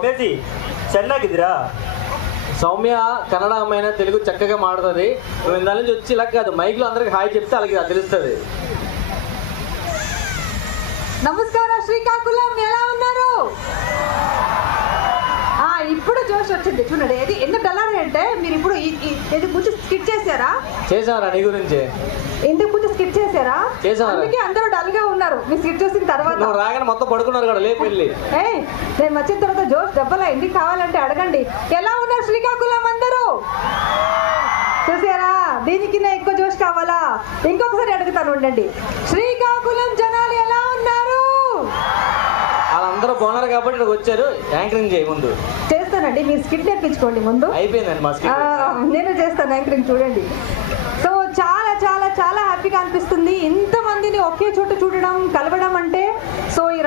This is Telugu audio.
ಸೌಮ್ಯಜಿ ಚೆನ್ನಾಗಿದ್ದೀರಾ? సౌమ్య కన్నడ అమ్మాయినా తెలుగు చక్కగా మాడుతుంది. నువ్వు ఇందాల నుంచి వచ్చి ఇలా కాదు, మైక్లో అందరికి హాయ్ చెప్తే అలాగే తెలుస్తుంది. నమస్కారం శ్రీకాకుళం, ఎలా ఉన్నారు? ఇప్పుడు జోష్ వచ్చింది చూడండి. ఇది ఎందుకు డల్లారు అంటే మీరు ఇప్పుడు ఇది కొంచెం స్కిట్ చేశారా? చేసావరా నీ గురించి? ఎందుకు కొంచెం స్కిట్ చేశారా? చేసావరా? అందుకే అందరూ డల్ గా ఉన్నారు మీ స్కిట్ చూసిన తర్వాత. నువ్వు రాగానే మొత్తం పడుకున్నారు కదా, లేపు వెళ్ళి. నేను వచ్చిన తర్వాత జోష్ డబ్బలా ఎందుకు కావాలంటే అడగండి. ఎలా ఉన్నారు శ్రీకాకుళం అందరూ? చూసారా? దీనికి ఎక్కువ జోష్ కావాలా? ఇంకొకసారి అడుగుతాను ఉండండి. శ్రీకాకుళం జనాలు ఎలా ఉన్నారు? వాళ్ళందరూ బాగున్నారు కాబట్టి ఇక్కడికి వచ్చారు. యాంకరింగ్ చేయి ముందు. చేస్తానండి, మీరు స్కిట్ నేర్పించుకోండి ముందు. అయిపోయిందండి మా స్కిట్. నేను చేస్తాను యాంకరింగ్, చూడండి. సో చాలా చాలా చాలా హ్యాపీగా అనిపిస్తుంది ఇంతమందిని ఒకే చోట చూడడం, కలవడం